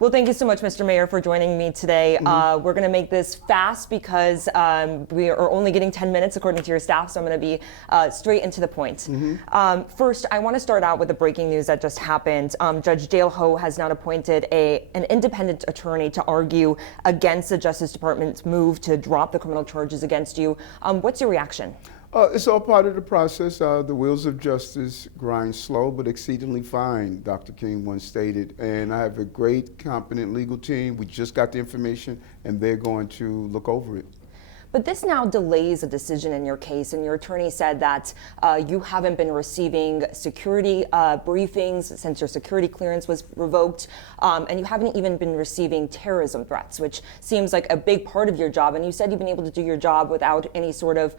Well, thank you so much, Mr. Mayor, for joining me today. We're going to make this fast because we are only getting 10 minutes according to your staff, so I'm going to be straight into the point. First, I want to start out with the breaking news that just happened. Judge Dale Ho has now appointed an independent attorney to argue against the Justice Department's move to drop the criminal charges against you. What's your reaction? It's all part of the process. The wheels of justice grind slow but exceedingly fine, Dr. King once stated. And I have a great, competent legal team. We just got the information, and they're going to look over it. But this now delays a decision in your case, and your attorney said that you haven't been receiving security briefings since your security clearance was revoked, and you haven't even been receiving terrorism threats, which seems like a big part of your job. And you said you've been able to do your job without any sort of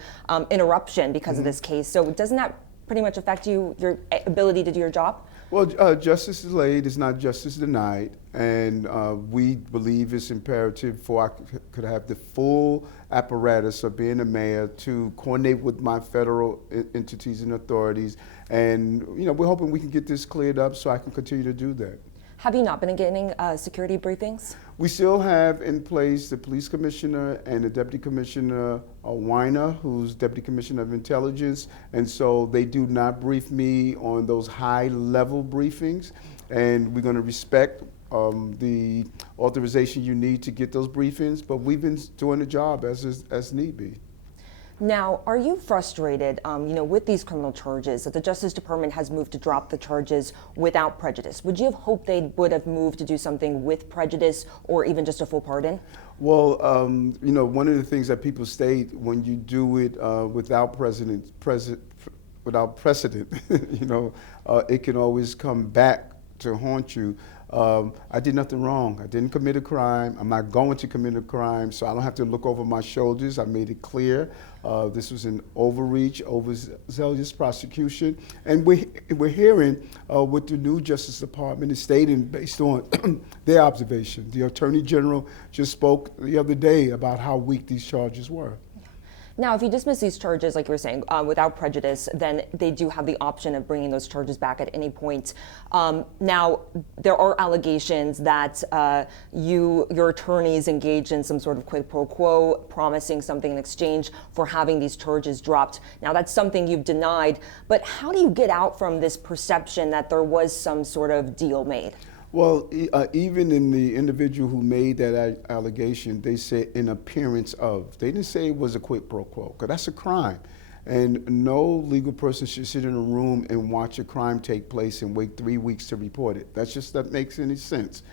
interruption because of this case. So doesn't that pretty much affect your ability to do your job? Well, justice delayed is not justice denied, and we believe it's imperative for I could have the full apparatus of being a mayor to coordinate with my federal entities and authorities, and we're hoping we can get this cleared up so I can continue to do that. Have you not been getting security briefings? We still have in place the police commissioner and the deputy commissioner, Weiner, who's deputy commissioner of intelligence, and so they do not brief me on those high-level briefings, and we're going to respect the authorization you need to get those briefings, but we've been doing the job as need be. Now, are you frustrated, with these criminal charges that the Justice Department has moved to drop the charges without prejudice? Would you have hoped they would have moved to do something with prejudice or even just a full pardon? Well, one of the things that people state when you do it without precedent, it can always come back to haunt you. I did nothing wrong. I didn't commit a crime. I'm not going to commit a crime, so I don't have to look over my shoulders. I made it clear. This was an overreach, overzealous prosecution. And we're hearing what the new Justice Department is stating based on their observation. The Attorney General just spoke the other day about how weak these charges were. Now, if you dismiss these charges, like you were saying, without prejudice, then they do have the option of bringing those charges back at any point. Now, there are allegations that your attorneys engaged in some sort of quid pro quo, promising something in exchange for having these charges dropped. Now, that's something you've denied, but how do you get out from this perception that there was some sort of deal made? Well, even in the individual who made that allegation, they said in appearance of. They didn't say it was a quid pro quo, because that's a crime. And no legal person should sit in a room and watch a crime take place and wait 3 weeks to report it. That makes any sense.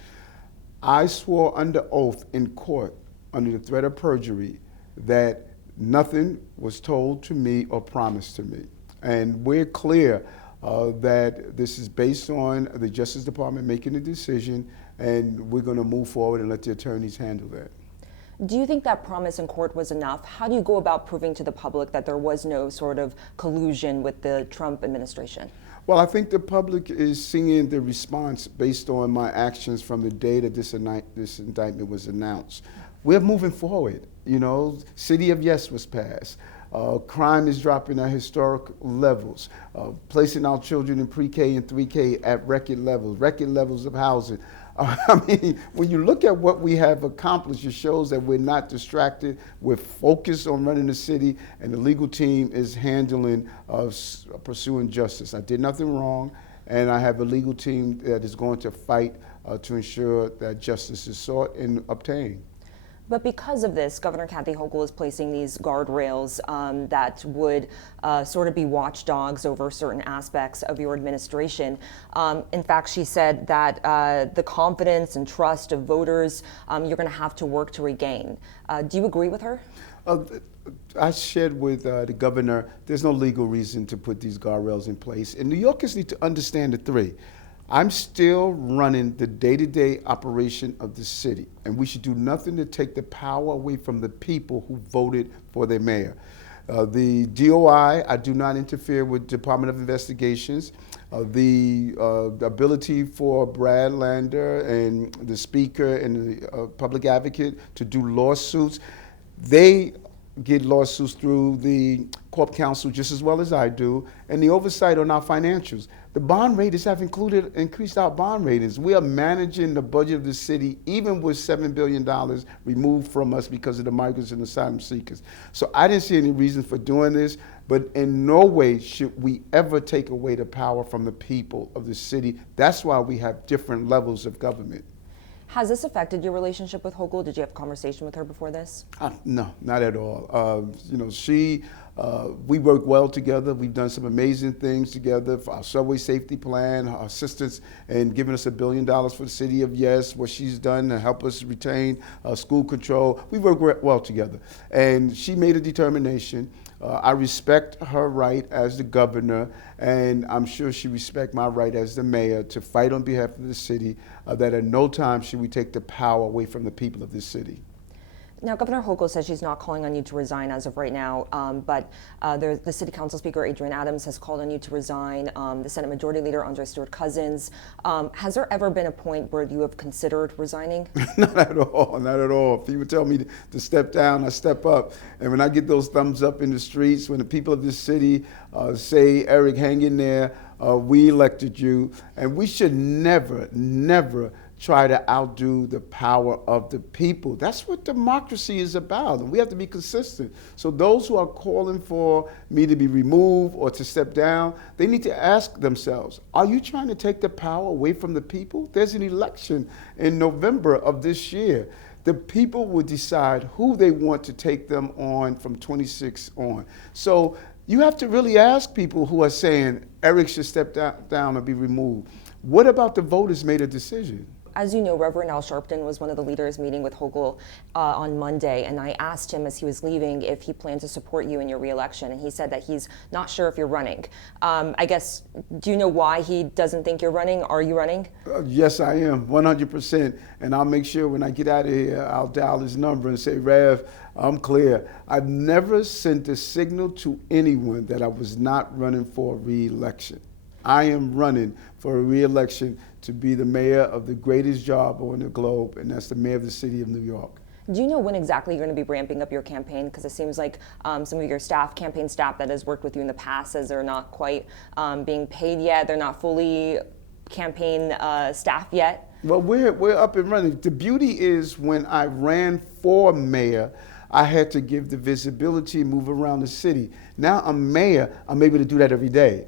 I swore under oath in court, under the threat of perjury, that nothing was told to me or promised to me. And we're clear that this is based on the Justice Department making a decision, and we're going to move forward and let the attorneys handle that. Do you think that promise in court was enough? How do you go about proving to the public that there was no sort of collusion with the Trump administration? Well, I think the public is seeing the response based on my actions from the day that this indictment was announced. We're moving forward. City of Yes was passed. Crime is dropping at historic levels, placing our children in pre-K and 3K at record levels of housing. I mean, when you look at what we have accomplished, it shows that we're not distracted. We're focused on running the city, and the legal team is handling, pursuing justice. I did nothing wrong, and I have a legal team that is going to fight to ensure that justice is sought and obtained. But because of this, Governor Kathy Hochul is placing these guardrails that would sort of be watchdogs over certain aspects of your administration. In fact, she said that the confidence and trust of voters you're going to have to work to regain. Do you agree with her? I shared with the governor, there's no legal reason to put these guardrails in place. And New Yorkers need to understand the three. I'm still running the day-to-day operation of the city, and we should do nothing to take the power away from the people who voted for their mayor. The DOI, I do not interfere with Department of Investigations. The ability for Brad Lander and the Speaker and the public advocate to do lawsuits, they get lawsuits through the Corp Council just as well as I do, and the oversight on our financials. The bond ratings have increased our bond ratings. We are managing the budget of the city, even with $7 billion removed from us because of the migrants and asylum seekers. So I didn't see any reason for doing this, but in no way should we ever take away the power from the people of the city. That's why we have different levels of government. Has this affected your relationship with Hochul? Did you have a conversation with her before this? No, not at all. We work well together. We've done some amazing things together for our subway safety plan, our assistance in giving us $1 billion for the city of Yes, what she's done to help us retain school control. We work well together. And she made a determination. I respect her right as the governor, and I'm sure she respects my right as the mayor to fight on behalf of the city, that at no time should we take the power away from the people of this city. Now, Governor Hochul says she's not calling on you to resign as of right now, but the City Council Speaker, Adrian Adams, has called on you to resign. The Senate Majority Leader, Andre Stewart-Cousins. Has there ever been a point where you have considered resigning? Not at all, not at all. If people tell me to step down, I step up. And when I get those thumbs up in the streets, when the people of this city say, Eric, hang in there, we elected you, and we should never, never try to outdo the power of the people. That's what democracy is about, and we have to be consistent. So those who are calling for me to be removed or to step down, they need to ask themselves, are you trying to take the power away from the people? There's an election in November of this year. The people will decide who they want to take them on from 26 on. So you have to really ask people who are saying Eric should step down or be removed. What about the voters made a decision? As you know, Reverend Al Sharpton was one of the leaders meeting with Hochul on Monday, and I asked him as he was leaving if he planned to support you in your reelection, and he said that he's not sure if you're running. I guess, do you know why he doesn't think you're running? Are you running? Yes, I am, 100%, and I'll make sure when I get out of here, I'll dial his number and say, Rev, I'm clear. I've never sent a signal to anyone that I was not running for re-election. I am running for a re-election to be the mayor of the greatest job on the globe, and that's the mayor of the city of New York. Do you know when exactly you're going to be ramping up your campaign? Because it seems like some of your campaign staff that has worked with you in the past says they're not quite being paid yet. They're not fully campaign staff yet. Well, we're up and running. The beauty is when I ran for mayor, I had to give the visibility and move around the city. Now I'm mayor, I'm able to do that every day.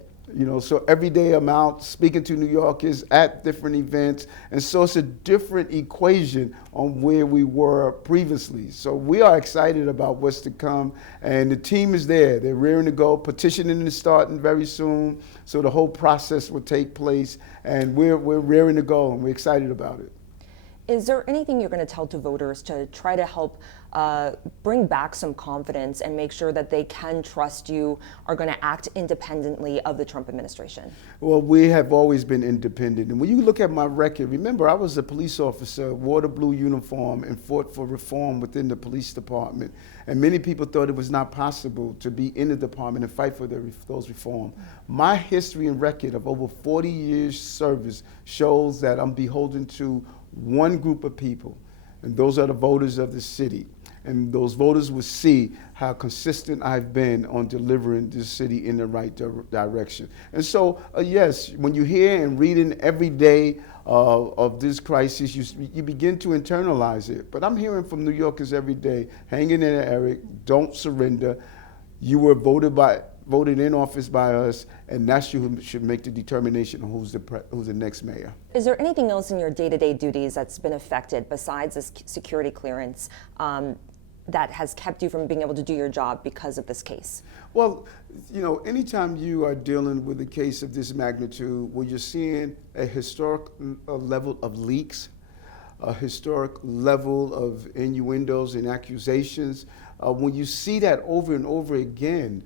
So every day I'm out speaking to New Yorkers at different events, and so it's a different equation on where we were previously. So we are excited about what's to come, and the team is there. They're rearing to go. Petitioning is starting very soon, so the whole process will take place, and we're rearing to go, and we're excited about it. Is there anything you're going to tell to voters to try to help bring back some confidence and make sure that they can trust you are going to act independently of the Trump administration? Well, we have always been independent. And when you look at my record, remember I was a police officer, wore the blue uniform, and fought for reform within the police department. And many people thought it was not possible to be in the department and fight for those reforms. My history and record of over 40 years service shows that I'm beholden to one group of people, and those are the voters of the city. And those voters will see how consistent I've been on delivering this city in the right direction. And so, yes, when you hear and reading every day of this crisis, you begin to internalize it. But I'm hearing from New Yorkers every day, hang in there, Eric, don't surrender. You were voted in office by us, and that's you who should make the determination on who's the next mayor. Is there anything else in your day-to-day duties that's been affected besides this security clearance that has kept you from being able to do your job because of this case? Well, anytime you are dealing with a case of this magnitude, where you're seeing a historic level of leaks, a historic level of innuendos and accusations, when you see that over and over again,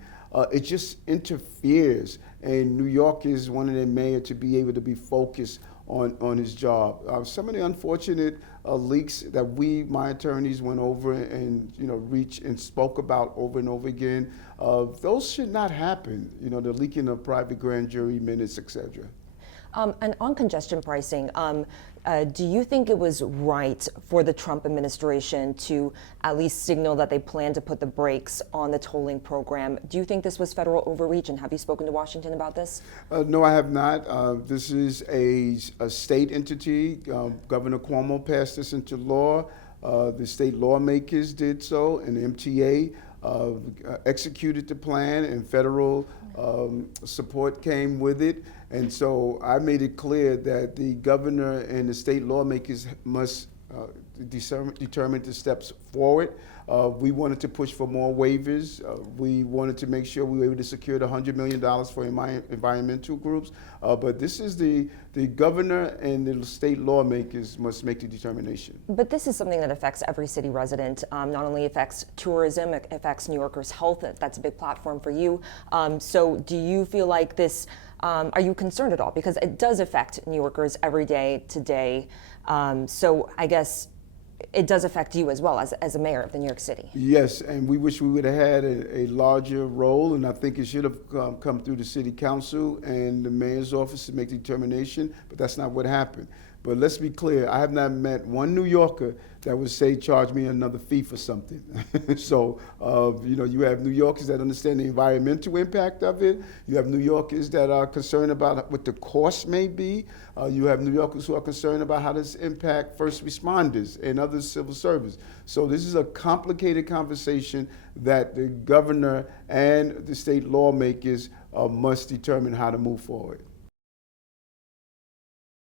it just interferes. And New York is one of the mayor to be able to be focused on his job. Some of the unfortunate leaks that my attorneys went over and reached and spoke about over and over again, those should not happen. The leaking of private grand jury minutes, etc. And on congestion pricing, Do you think it was right for the Trump administration to at least signal that they plan to put the brakes on the tolling program? Do you think this was federal overreach, and have you spoken to Washington about this? No, I have not. This is a state entity. Governor Cuomo passed this into law. The state lawmakers did so, and the MTA executed the plan, and federal support came with it. And so I made it clear that the governor and the state lawmakers must determine the steps forward. We wanted to push for more waivers. We wanted to make sure we were able to secure the $100 million for environmental groups. But this is the governor and the state lawmakers must make the determination. But this is something that affects every city resident. Not only affects tourism, it affects New Yorkers' health. That's a big platform for you. So do you feel like this, are you concerned at all? Because it does affect New Yorkers every day today. So I guess it does affect you as well as a mayor of the New York City. Yes, and we wish we would have had a larger role, and I think it should have come through the city council and the mayor's office to make the determination, but that's not what happened. But let's be clear, I have not met one New Yorker that would say, charge me another fee for something. So, you have New Yorkers that understand the environmental impact of it. You have New Yorkers that are concerned about what the cost may be. You have New Yorkers who are concerned about how this impact first responders and other civil service. So this is a complicated conversation that the governor and the state lawmakers must determine how to move forward.